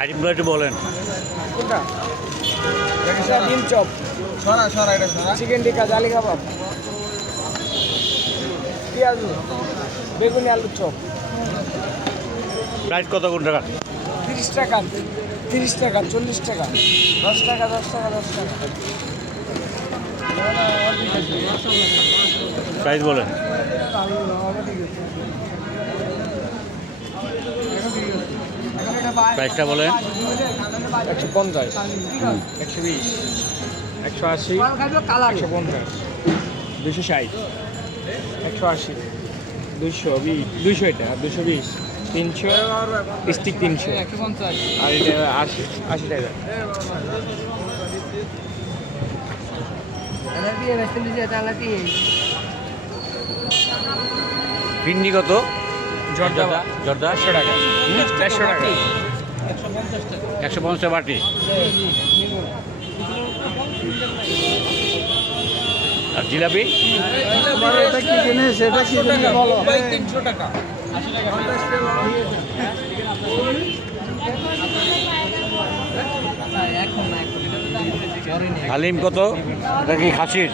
আইটেমগুলো একটু বলেন। ডিম চপ, চিকেন টিক্কা, জালি কাবাব, পেঁয়াজু, বেগুনি আলুর চপ। প্রাইস কত কোন টাকা? 30 টাকা, 30 টাকা, 40 টাকা, 10 টাকা, 10 টাকা, 10 টাকা। প্রাইস বলেন। প্রাইসটা বলেন। 150, 120, 180, 150, 260, 180, 220, 200 এটা, 220, 300, স্টিক 300, আর এটা 80 টাকা। ভিন্ডি কত? জর্দা জর্দা 100 টাকা, 150 টাকা। 150 বাটি। আর জিলাপি? এটা কি জিনিস? এটা কি জিনিস বলো? 300 টাকা। হালিম কত? এটা কি খাসির?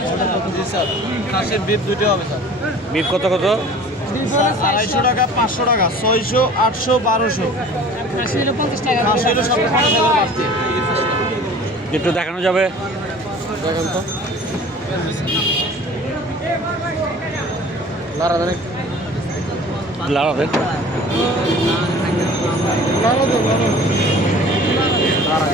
খাসির বিফ দুটো হবে স্যার। বিফ কত কত? 250 টাকা, 500 টাকা, 600, 800, 1200। খাসি হলো 50 টাকা। খাসি হলো 50 টাকা বাড়তি। একটু দেখানো যাবে? দেখেন তো। লারা দেন। লাড়াবেন। লারা দেন, লারা। লারা।